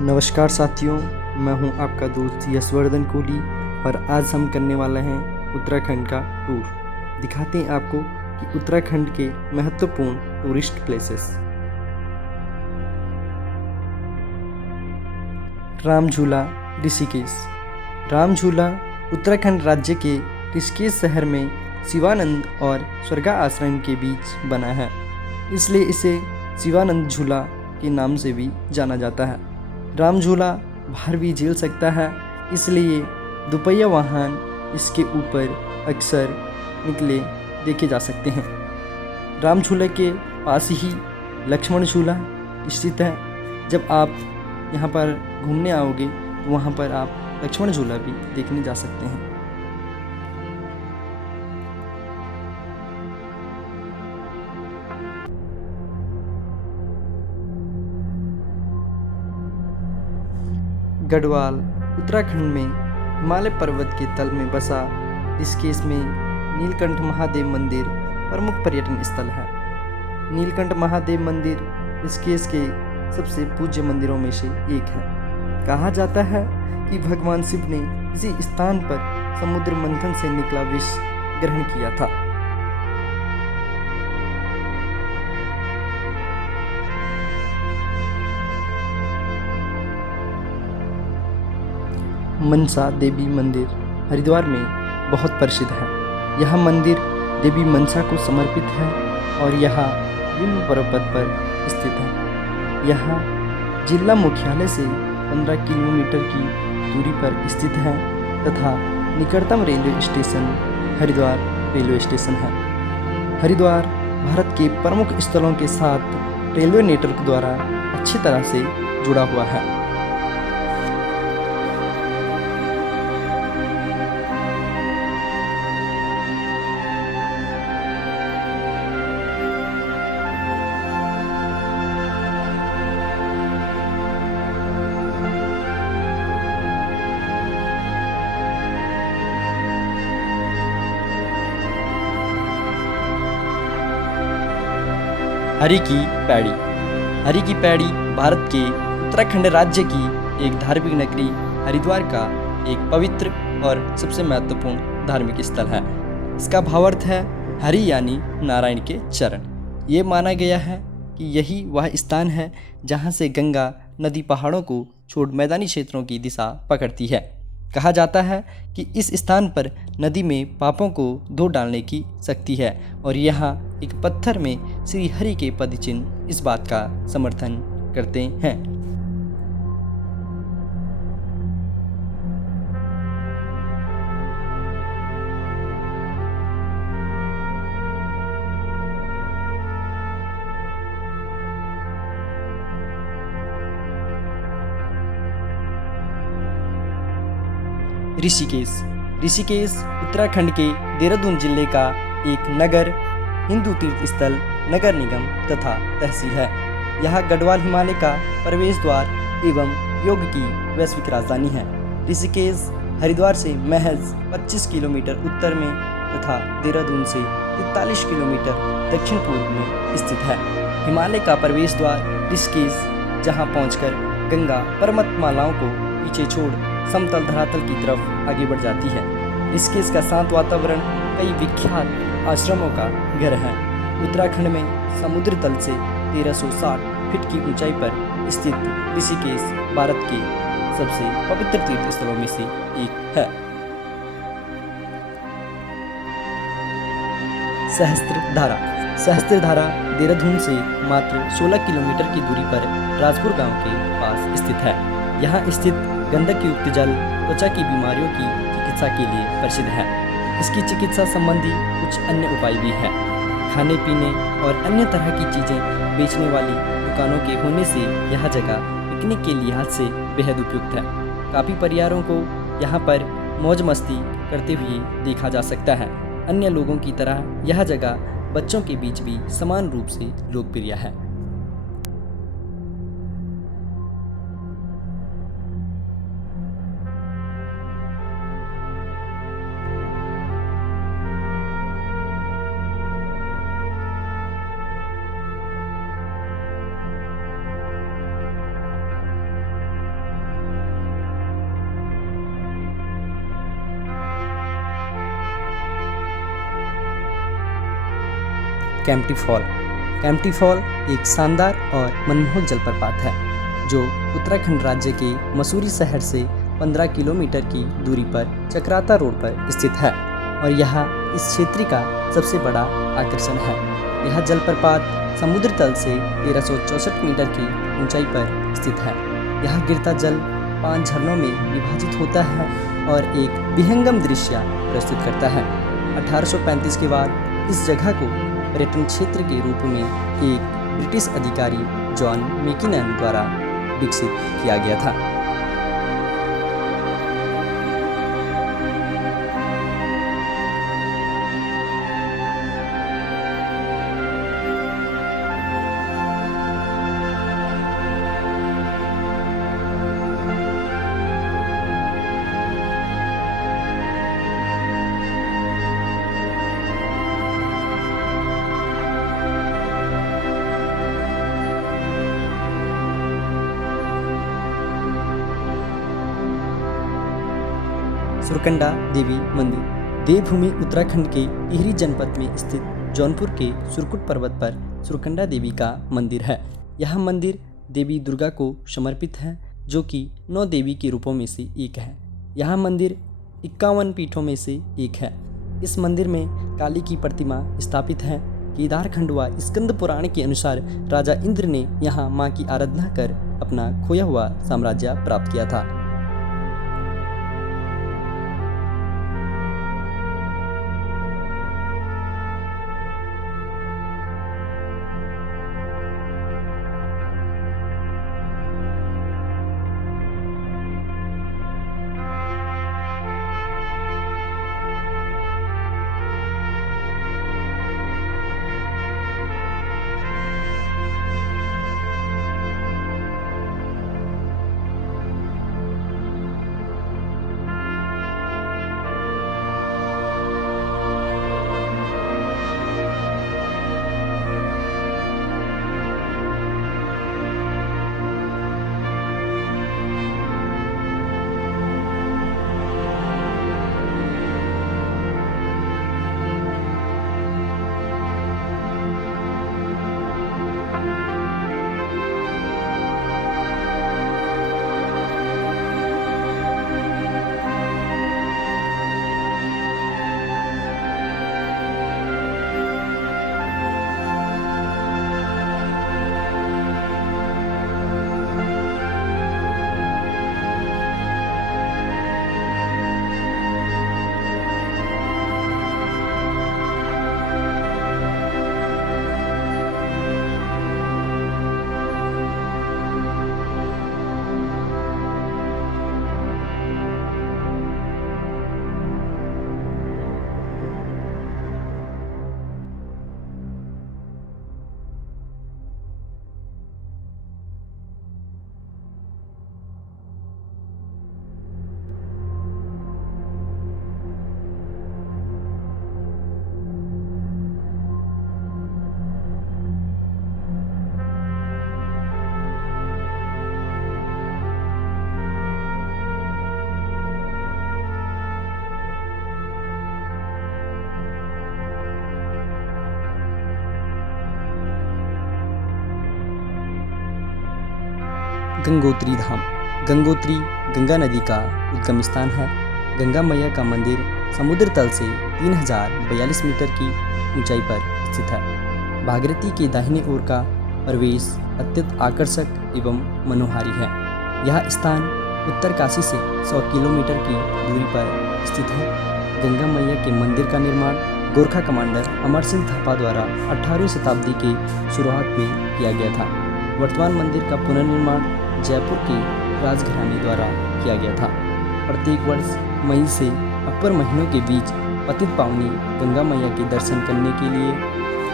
नमस्कार साथियों, मैं हूं आपका दोस्त यशवर्धन कोहली और आज हम करने वाले हैं उत्तराखंड का टूर। दिखाते हैं आपको कि उत्तराखंड के महत्वपूर्ण टूरिस्ट प्लेसेस। राम झूला, ऋषिकेश। राम झूला उत्तराखंड राज्य के ऋषिकेश शहर में शिवानंद और स्वर्गा आश्रम के बीच बना है, इसलिए इसे शिवानंद झूला के नाम से भी जाना जाता है। राम झूला भार भी झेल सकता है, इसलिए दोपहिया वाहन इसके ऊपर अक्सर निकले देखे जा सकते हैं। राम झूले के पास ही लक्ष्मण झूला स्थित है। जब आप यहाँ पर घूमने आओगे तो वहाँ पर आप लक्ष्मण झूला भी देखने जा सकते हैं। गढ़वाल उत्तराखंड में हिमालय पर्वत के तल में बसा ऋषिकेश में नीलकंठ महादेव मंदिर प्रमुख पर्यटन स्थल है। नीलकंठ महादेव मंदिर ऋषिकेश के सबसे पूज्य मंदिरों में से एक है। कहा जाता है कि भगवान शिव ने इसी स्थान पर समुद्र मंथन से निकला विष ग्रहण किया था। मनसा देवी मंदिर हरिद्वार में बहुत प्रसिद्ध है। यह मंदिर देवी मनसा को समर्पित है और यह विंध्य पर्वत पर स्थित है। यह जिला मुख्यालय से 15 किलोमीटर की दूरी पर स्थित है तथा निकटतम railway station Haridwar railway station है। हरिद्वार भारत के प्रमुख स्थलों के साथ रेलवे नेटवर्क द्वारा अच्छी तरह से जुड़ा हुआ है। हरि की पैड़ी। हरि की पैड़ी भारत के उत्तराखंड राज्य की एक धार्मिक नगरी हरिद्वार का एक पवित्र और सबसे महत्वपूर्ण धार्मिक स्थल है। इसका भावार्थ है हरि यानी नारायण के चरण। ये माना गया है कि यही वह स्थान है जहाँ से गंगा नदी पहाड़ों को छोड़ मैदानी क्षेत्रों की दिशा पकड़ती है। कहा जाता है कि इस स्थान पर नदी में पापों को धो डालने की शक्ति है और यहाँ एक पत्थर में श्री हरि के पद चिन्ह इस बात का समर्थन करते हैं। ऋषिकेश। ऋषिकेश उत्तराखंड के देहरादून जिले का एक नगर, हिंदू तीर्थ स्थल, नगर निगम तथा तहसील है। यह गढ़वाल हिमालय का प्रवेश द्वार एवं योग की वैश्विक राजधानी है। ऋषिकेश हरिद्वार से महज 25 किलोमीटर उत्तर में तथा देहरादून से 43 किलोमीटर दक्षिण पूर्व में स्थित है। हिमालय का प्रवेश द्वार ऋषिकेश, जहाँ पहुंचकर गंगा पर्वतमालाओं को पीछे छोड़ समतल धरातल की तरफ आगे बढ़ जाती है। ऋषिकेश का शांत वातावरण कई विख्यात आश्रमों का घर है। उत्तराखंड में समुद्र तल से 1360 फीट की ऊंचाई पर स्थित ऋषिकेश भारत के सबसे पवित्र तीर्थ स्थलों में से एक है। सहस्त्रधारा। सहस्त्रधारा देहरादून से मात्र 16 किलोमीटर की दूरी पर राजपुर गांव के पास स्थित है। यहाँ स्थित गंधक युक्त जल त्वचा की बीमारियों की चिकित्सा के लिए प्रसिद्ध है। इसकी चिकित्सा संबंधी कुछ अन्य उपाय भी हैं। खाने पीने और अन्य तरह की चीज़ें बेचने वाली दुकानों के होने से यह जगह पिकनिक के लिहाज से बेहद उपयुक्त है। काफ़ी परिवारों को यहाँ पर मौज मस्ती करते हुए देखा जा सकता है। अन्य लोगों की तरह यह जगह बच्चों के बीच भी समान रूप से लोकप्रिय है। कैंपटी फॉल। कैंपटी फॉल एक शानदार और मनमोहक जलप्रपात है जो उत्तराखंड राज्य के मसूरी शहर से 15 किलोमीटर की दूरी पर चक्राता रोड पर स्थित है और यह इस क्षेत्र का सबसे बड़ा आकर्षण है। यह जलप्रपात समुद्र तल से 1364 मीटर की ऊंचाई पर स्थित है। यह गिरता जल 5 झरनों में विभाजित होता है और एक विहंगम दृश्य प्रस्तुत करता है। 1835 के बाद इस जगह को पर्यटन क्षेत्र के रूप में एक ब्रिटिश अधिकारी जॉन मेकिनन द्वारा विकसित किया गया था। सुरकंडा देवी मंदिर देवभूमि उत्तराखंड के टिहरी जनपद में स्थित जौनपुर के सुरकुट पर्वत पर सुरकंडा देवी का मंदिर है। यह मंदिर देवी दुर्गा को समर्पित है जो कि 9 देवी के रूपों में से एक है। यह मंदिर 51 पीठों में से एक है। इस मंदिर में काली की प्रतिमा स्थापित है। केदारखंड व स्कंद पुराण के अनुसार राजा इंद्र ने यहाँ माँ की आराधना कर अपना खोया हुआ साम्राज्य प्राप्त किया था। गंगोत्री धाम। गंगोत्री गंगा नदी का उद्गम स्थान है। गंगा मैया का मंदिर समुद्र तल से 3042 मीटर की ऊंचाई पर स्थित है। भागीरथी के दाहिने ओर का प्रवेश अत्यंत आकर्षक एवं मनोहारी है। यह स्थान उत्तर काशी से 100 किलोमीटर की दूरी पर स्थित है। गंगा मैया के मंदिर का निर्माण गोरखा कमांडर अमर सिंह थापा द्वारा 18वीं शताब्दी के शुरुआत में किया गया था। वर्तमान मंदिर का पुनर्निर्माण जयपुर के राजघराने द्वारा किया गया था। प्रत्येक वर्ष मई से अक्टूबर महीनों के बीच पतित पावनी गंगा मैया के दर्शन करने के लिए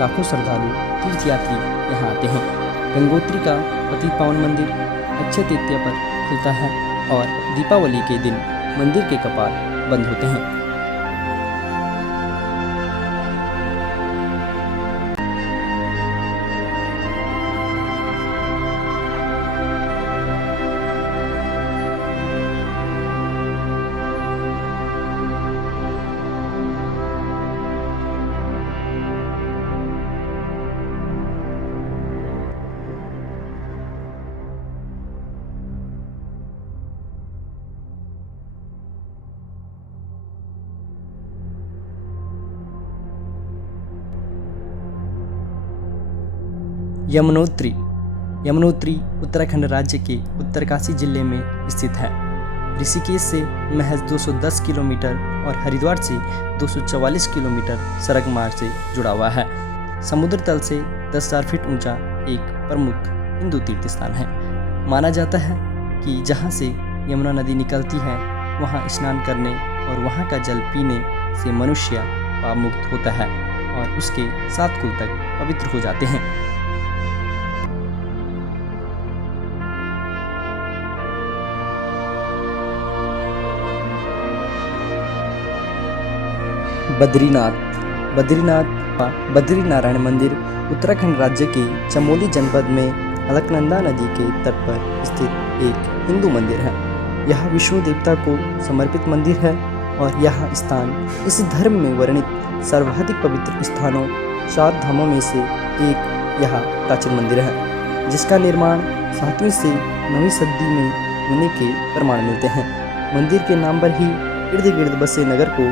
लाखों श्रद्धालु तीर्थयात्री यहाँ आते हैं। गंगोत्री का पतित पावन मंदिर अक्षय तृतीया पर खुलता है और दीपावली के दिन मंदिर के कपाट बंद होते हैं। यमुनोत्री यमुनोत्री उत्तराखंड राज्य के उत्तरकाशी जिले में स्थित है। ऋषिकेश से महज 210 किलोमीटर और हरिद्वार से 244 किलोमीटर सड़क मार्ग से जुड़ा हुआ है। समुद्र तल से 10,000 फीट ऊंचा एक प्रमुख हिंदू तीर्थ स्थान है। माना जाता है कि जहां से यमुना नदी निकलती है वहां स्नान करने और वहां का जल पीने से मनुष्य पाप मुक्त होता है और उसके 7 कुल तक पवित्र हो जाते हैं। बद्रीनारायण मंदिर उत्तराखंड राज्य के चमोली जनपद में अलकनंदा नदी के तट पर स्थित एक हिंदू मंदिर है। यह विष्णु देवता को समर्पित मंदिर है और यह स्थान इस धर्म में वर्णित सर्वाधिक पवित्र स्थानों 7 धामों में से एक यह प्राचीन मंदिर है, जिसका निर्माण 7वीं से 9वीं सदी में होने के प्रमाण मिलते हैं। मंदिर के नाम पर ही इर्द गिर्द बसे नगर को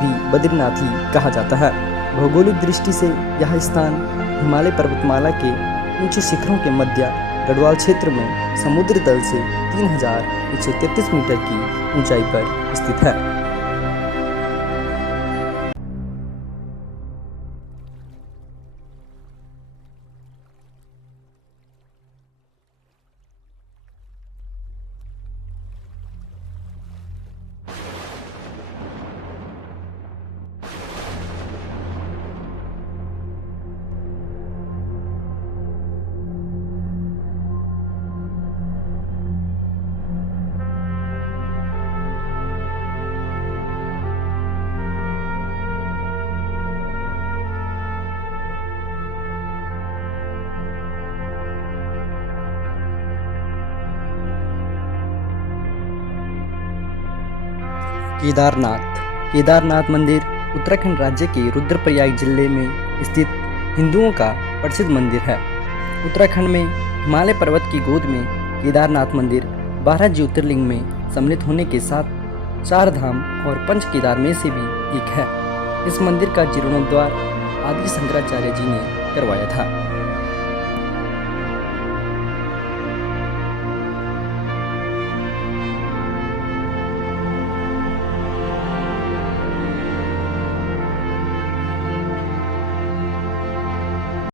भी बद्रीनाथ ही कहा जाता है। भौगोलिक दृष्टि से यह स्थान हिमालय पर्वतमाला के ऊंचे शिखरों के मध्य गढ़वाल क्षेत्र में समुद्र तल से 3133 मीटर की ऊंचाई पर स्थित है। केदारनाथ मंदिर उत्तराखंड राज्य के रुद्रप्रयाग जिले में स्थित हिंदुओं का प्रसिद्ध मंदिर है। उत्तराखंड में हिमालय पर्वत की गोद में केदारनाथ मंदिर 12 ज्योतिर्लिंग में सम्मिलित होने के साथ 4 धाम और 5 केदार में से भी एक है। इस मंदिर का जीर्णोद्धार आदि शंकराचार्य जी ने करवाया था।